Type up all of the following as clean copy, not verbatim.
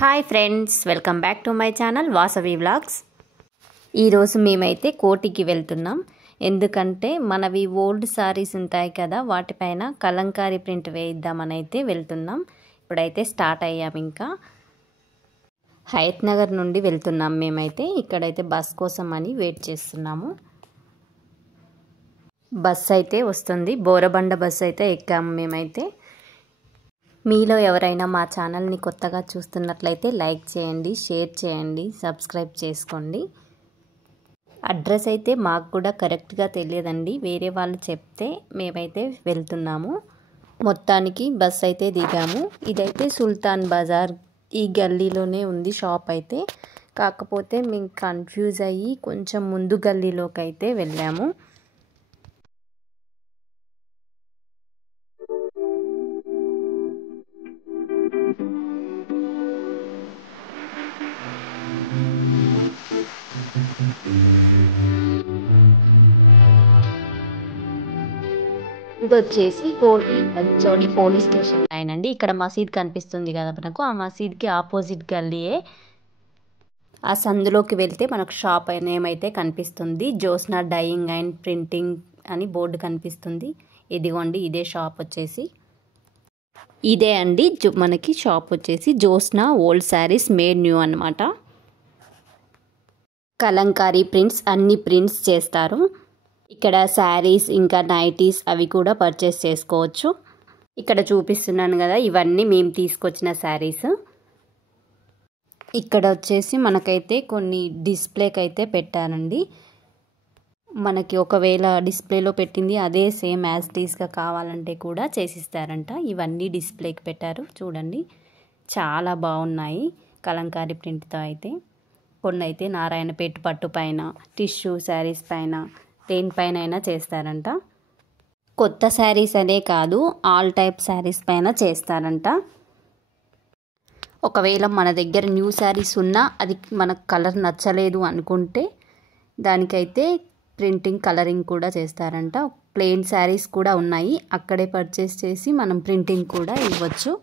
Hi friends, welcome back to my channel Vasavi vlogs. ఈరోజు మేమైతే కోటికి వెళ్తున్నాం. ఎందుకంటే మనవి ఓల్డ్ సారీస్ ఉంటాయి కదా, వాటిపైన కలంకారీ ప్రింట్ వేయిద్దామని అయితే వెళ్తున్నాం. ఇప్పుడైతే స్టార్ట్ అయ్యాం. ఇంకా హయత్ నగర్ నుండి వెళ్తున్నాం మేమైతే. ఇక్కడైతే బస్ కోసం అని వెయిట్ చేస్తున్నాము. బస్ అయితే వస్తుంది. బోరబండ బస్ అయితే ఎక్కాము మేమైతే. మీలో ఎవరైనా మా ఛానల్ని కొత్తగా చూస్తున్నట్లయితే లైక్ చేయండి, షేర్ చేయండి, సబ్స్క్రైబ్ చేసుకోండి. అడ్రస్ అయితే మాకు కూడా కరెక్ట్గా తెలియదండి, వేరే వాళ్ళు చెప్తే మేమైతే వెళ్తున్నాము. మొత్తానికి బస్ అయితే దిగాము. ఇదైతే సుల్తాన్ బజార్, ఈ గల్లీలోనే ఉంది షాప్ అయితే. కాకపోతే మేము కన్ఫ్యూజ్ అయ్యి కొంచెం ముందు గల్లీలోకి అయితే వెళ్ళాము. ఇది వచ్చేసి కోటి పోలీస్ స్టేషన్ లైన్ అండి. ఇక్కడ మసీద్ కనిపిస్తుంది కదా మనకు, ఆ మసీద్కి ఆపోజిట్ గల్లీయే. ఆ సందులోకి వెళ్తే మనకు షాప్ నేమ్ అయితే కనిపిస్తుంది. జ్యోత్స్న డైయింగ్ అండ్ ప్రింటింగ్ అని బోర్డు కనిపిస్తుంది. ఇదిగోండి, ఇదే షాప్ వచ్చేసి. ఇదే అండి మనకి షాప్ వచ్చేసి Jyotsna old saris made new అన్నమాట. కలంకారీ ప్రింట్స్, అన్ని ప్రింట్స్ చేస్తారు ఇక్కడ. శారీస్ ఇంకా నైటీస్ అవి కూడా పర్చేస్ చేసుకోవచ్చు. ఇక్కడ చూపిస్తున్నాను కదా, ఇవన్నీ మేము తీసుకొచ్చిన శారీస్. ఇక్కడ వచ్చేసి మనకైతే కొన్ని డిస్ప్లేకి అయితే పెట్టారండి. మనకి ఒకవేళ డిస్ప్లేలో పెట్టింది అదే సేమ్ యాజ్ టీస్గా కావాలంటే కూడా చేసిస్తారంట. ఇవన్నీ డిస్ప్లేకి పెట్టారు చూడండి, చాలా బాగున్నాయి కలంకారీ ప్రింట్తో అయితే. కొన్ని అయితే నారాయణపేట పట్టు పైన, టిష్యూ శారీస్ పైన, దేనిపైన అయినా చేస్తారంట. కొత్త శారీస్ అనే కాదు, ఆల్ టైప్ శారీస్ పైన చేస్తారంట. ఒకవేళ మన దగ్గర న్యూ శారీస్ ఉన్నా అది మనకు కలర్ నచ్చలేదు అనుకుంటే దానికైతే ప్రింటింగ్, కలరింగ్ కూడా చేస్తారంట. ప్లెయిన్ శారీస్ కూడా ఉన్నాయి, అక్కడే పర్చేస్ చేసి మనం ప్రింటింగ్ కూడా ఇవ్వచ్చు.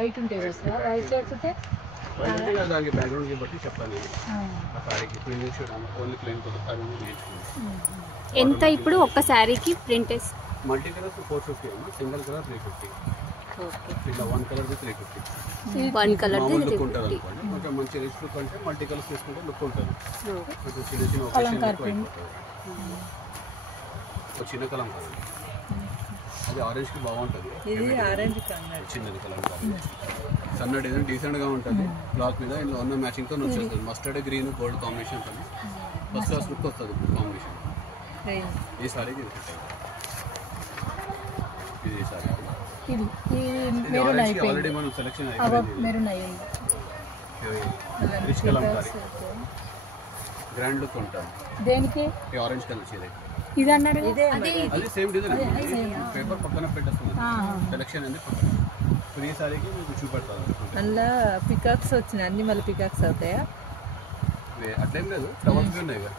వైట్ ఉంటాయి కదా సార్, వైట్ షర్ట్స్ ఉంటే దానికి బ్యాక్గ్రౌండ్కి బట్టి చెప్పాలి. ఆ సారీకి ప్రింటింగ్ షూట్ ఓన్లీ ప్లేన్ ఎంత ఇప్పుడు ఒక్క శారీకి ప్రింట్ మల్టీ కలర్స్ 450 అమ్మా, సింగిల్ కలర్ 350. ఇలా one colour 350. One colour look ఉంటుంది అనుకోండి. కొంచెం మంచి రిచ్ లుక్ అంటే మల్టీ కలర్స్ తీసుకుంటే లుక్ ఉంటుంది. కొంచెం చిన్న చిన్న ఒకేషన్ అయిపోతుంది. ఒక చిన్న కలంకారీ అది ఆరెంజ్కి బాగుంటుంది. ఇది ఆరెంజ్ చిన్నది కలంకారీ సన్న డిజైన్ డీసెంట్గా ఉంటుంది. క్లాత్ మీద ఇందులో ఉన్న మ్యాచింగ్తో వచ్చేస్తుంది. Mustard green gold combination first class look వస్తుంది కాంబినేషన్. ఈ సారీకి ఇది సారీ ఇది మెరూన్ అయిపోయింది. ఆల్రెడీ మనం సెలెక్షన్ మెరూన్ అయ్యింది. Rich colour sorry grand look ఉంటుంది. దేనికి ఈ ఆరెంజ్ కలర్ చీర ఇది అన్నారు. అది సేమ్ డిజైన్ పేపర్ పక్కన పెట్టేస్తుంది సెలెక్షన్ అనేది పక్కన. ఇప్పుడు ఈ సారీకి మీకు చూపెడతాను. అందులో పికాక్స్ వచ్చినాయి అన్ని మళ్ళీ పికాక్స్ అవుతాయా? అట్లేం లేదు ఫ్లవర్స్ ఉన్నాయి కదా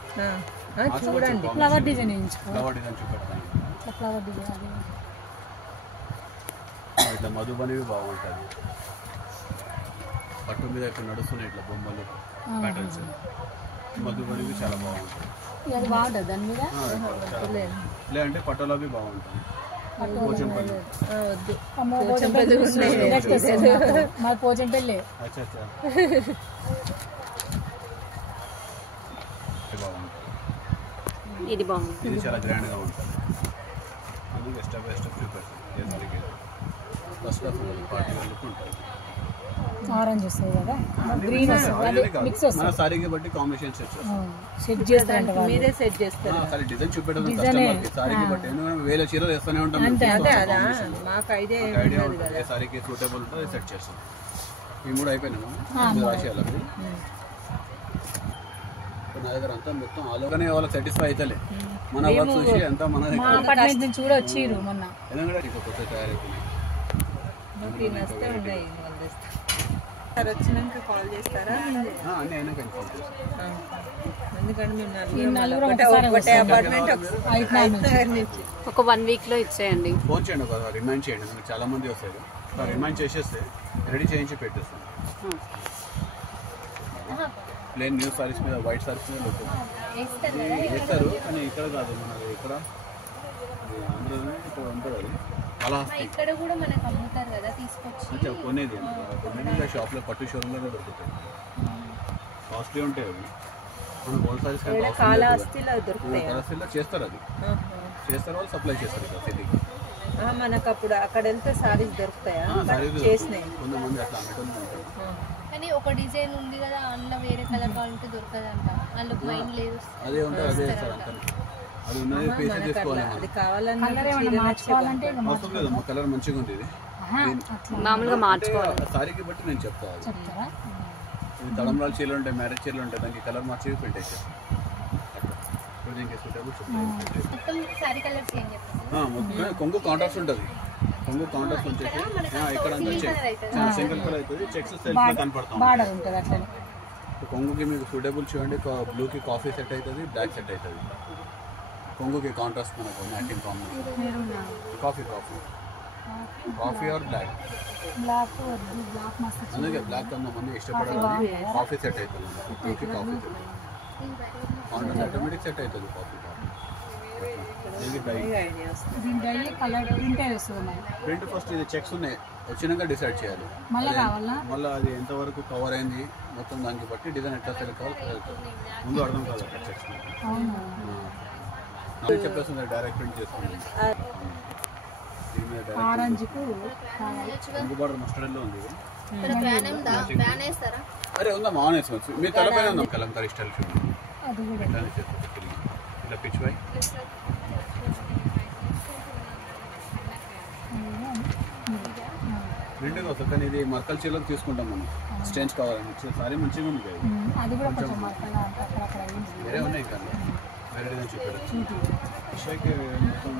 చూడండి ఫ్లవర్ డిజైన్ వేయించుకో. ఫ్లవర్ డిజైన్ చూపెడతాను. ఫ్లవర్ డిజైన్ ఇట్లా మధుబనివి బాగుంటుంది. పట్టు మీద ఇట్లా నడుస్తున్నాయి ఇట్లా బొమ్మలు ప్యాటర్న్స్ మధుబనివి చాలా బాగుంటుంది. అది బాగుంటుంది దాని మీద. లేదంటే పట్టులోవి బాగుంటుంది. పోచంపల్లి వద్దు మాది పోచంపల్లి. అచ్చా అచ్చా బాగుంటుంది. ఇది బాగుంది. ఇది చాలా గ్రాండ్గా ఉంటుంది. అందుకే స్టెప్ బై స్టెప్ చూపెడతాను. ఫస్ట్ ఆఫ్ పార్టీ లుక్ ఉంటుంది. ఆరెంజ్ వస్తుంది కదా, గ్రీన్ వస్తుంది, మిక్స్ వస్తుంది. మన సారీకి బట్టి కాంబినేషన్ సెట్ చేస్తాం. సెట్ చేస్తారంట వాళ్ళు. మీరే సెట్ చేస్తారు. కానీ డిజైన్ చూపెట్టడం కస్టమర్కి సారీకి బట్టి. ఎందుకంటే వేల చీరలు వేస్తూనే ఉంటాం. అదే అదా మాకు ఐడియా ఉంటుంది. ఏ సారీకి సూటబుల్ ఉంటుంది సెట్ చేస్తాం. ఈ మూడు అయిపోయినాము రాసేయాలి. నా దగ్గర అంతా మొత్తం ఆలోగానే వాళ్ళకి సాటిస్ఫై అవుతలే. మన వర్క్ చూసి అంతా మన అపార్ట్మెంట్ నుంచి కూడా వచ్చిర్రు మొన్న. ఎందుకంటే ఇంకా కొత్త తయారైపోయినాయి. వస్తే ఉన్నాయి వచ్చినాక కాల్ చేస్తారా? అన్నీ అయినాక ఇన్ఫార్మ్ చేస్తాం. ఎందుకంటే మేము ఒకటే అపార్ట్మెంట్ ఒక 1 వీక్లో ఇచ్చేయండి. ఫోన్ చేయండి, ఒక రిమైండ్ చేయండి. ఎందుకంటే చాలా మంది వస్తారు. రిమైండ్ చేసేస్తే రెడీ చేయించి పెట్టేస్తాం. ప్లేన్ న్యూ సారీస్ మీద వైట్ సారీస్ మీద వేస్తారు. కానీ ఇక్కడ కాదు, మనది ఇక్కడ ఆంధ్రలోనే ఇక్కడ ఉంటుంది. అది అలా ఇక్కడ కూడా మనకు అమ్ముతారు కదా, తీసుకొచ్చి కొనేది కొనేది షాప్లో పట్టు షోరూంలో దొరుకుతాయి. కాస్ట్లీ ఉంటాయి అవి. మనం హోల్ సారీస్ కాళహస్తిలో దొరుకుతాయి. కాళహస్తిలో చేస్తారు. అది చేస్తారు, వాళ్ళు సప్లై చేస్తారు ఇక్కడ సిటీకి. మనకు అప్పుడు అక్కడ వెళ్తే సారీస్ దొరుకుతాయా? చేసినాయి కొంతమంది అట్లా అమ్మటం ఉంటారు. కానీ ఒక డిజైన్ ఉంది కదా, అందులో వేరే కలర్ కావాలంటే దొరకదంట. అందులో మైండ్ లేదు. అదే ఉంటుంది, అదే సార్ అంతా. అది ఉన్నది పీస్ చేసుకోవాలి. అది కావాలని మార్చుకోవాలంటే అవసరం లేదు. మా కలర్ మంచిగా ఉంది. ఇది మామూలుగా మార్చుకోవాలి. సారీకి బట్టి నేను చెప్తాను. చెప్తారా? ఇది తలంబ్రాల చీరలు ఉంటాయి, మ్యారేజ్ చీరలు ఉంటాయి. దానికి కలర్ మార్చి పెట్టేసాను. దీనికి సూటబుల్ మొత్తం సారీ కలర్ చేంజ్ చేస్తాం. కొంగు కాంట్రాస్ట్ ఉంటుంది. కొంగు కాంట్రాస్ట్ వచ్చేసి ఇక్కడ అంతా సింగిల్ కలర్ అవుతుంది. చెక్స్ సెల్ఫ్ కనపడతాం. బార్డర్ ఉంటుంది అట్లనే. కొంగుకి మీకు సూటబుల్ చూడండి. బ్లూకి కాఫీ సెట్ అవుతుంది, బ్లాక్ సెట్ అవుతుంది. కొంగుకి కాంట్రాస్ట్ మనకు matching combination coffee or black. Black మస్తు. అందుకే బ్లాక్ కొంతమంది ఇష్టపడాలి. కాఫీ సెట్ అవుతుంది. బ్లూకి coffee set contrast automatic set అవుతుంది. కాఫీ దీని డైలీ కలర్ ప్రింట్ వస్తుంది. ప్రింట్ ఫస్ట్ ఇది చెక్స్ ఉన్నాయి, వచ్చినాక డిసైడ్ చేయాలి. మళ్ళీ కావాలా? మళ్ళీ అది ఎంతవరకు కవర్ అయింది మొత్తం దాన్ని బట్టి డిజైన్ ఎట్లా సెలెక్ట్ కావాలి ముందు అర్థం కాదు. చెక్స్ చెప్పేస్తుంది డైరెక్ట్ ప్రింట్ చేసుకోండి. ఆరెంజ్ బార్డర్ మస్టర్డ్ లో ఉంది. వేస్తారా? అరే ఉందా ఆన్ వేసుకోవచ్చు. మీ తలపైన ఉందాం కలంకారీ స్టైల్ చూడండి. అది కూడా ఇలా పిచ్ బై రెండుగా వస్తుంది. కానీ ఇది మర్కల్ చీరలకు తీసుకుంటాం మనం. స్టెంచ్ కావాలని సారీ మంచిగా ఉంది కదా. అది కూడా కొంచెం అక్కడ వేరే ఉన్నాయి కానీ వేరే డిజైన్ చూపెడచ్చు. విషయకి మొత్తం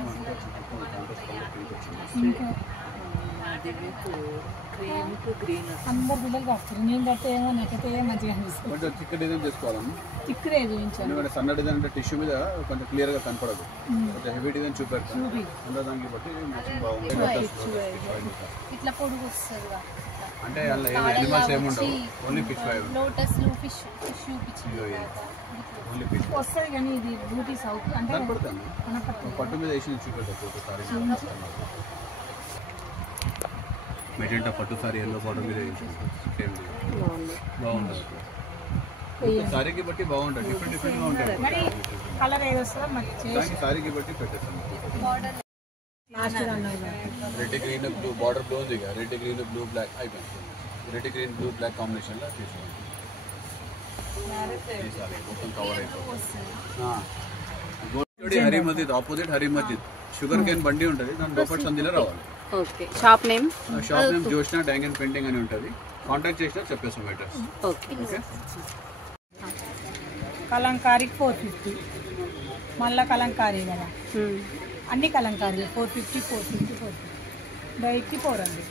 అందరు పిల్లలు కడతారు. నేను కడితే ఏమో నాకైతే మంచిగా అనిపిస్తుంది. కొంచెం థిక్ డిజైన్ చేసుకోవాలని. థిక్రే చూపించాను. ఎందుకంటే సన్న డిజైన్ అంటే టిష్యూ మీద కొంచెం క్లియర్గా కనపడదు. కొంచెం హెవీ డిజైన్ చూపెడతాను. అందులో దానికి బట్టి మ్యాచింగ్ బాగుంటుంది. ఇట్లా పొడుగు వస్తుంది అంటే అందులో ఏమి యానిమల్స్ ఏముండవు. Only pitch by lotus fish చూపించి ఓన్లీ పిచ్ వస్తుంది. కానీ ఇది బ్యూటీ సౌత్ అంటే కనపడతాను. పట్టు మీద వేసి చూపెడతాను. ఒకసారి మెజెంటా పట్టు సారీ ఎల్లో బార్డర్ మీద సేమ్ బాగుంటుంది. సారీకి బట్టి బాగుంటుంది. డిఫరెంట్ డిఫరెంట్గా ఉంటాయి. కలర్ ఏది వస్తుందో దానికి సారీకి బట్టి పెట్టేస్తాను. Red green blue border blue ఉంది. రెడ్ గ్రీన్ బ్లూ బ్లాక్ అయిపోయింది. రెడ్ గ్రీన్ బ్లూ బ్లాక్ కాంబినేషన్లో తీసుకోండి. మొత్తం కవర్ అయిపోతుంది. Hari Masjid opposite Hari Masjid sugar cane బండి ఉంటుంది, దాని లోపల సంధిలో రావాలి. Okay. Shop name? Shop name Joshna dyeing and painting అని ఉంటుంది. కాంటాక్ట్ చేసినా చెప్పేస్తాం అడ్రస్. ఓకే. ఓకే. కలంకారీకి 450, మళ్ళీ కలంకారీ కదా, అన్ని కలంకారీ 450, 450, 450, బయటికి 400.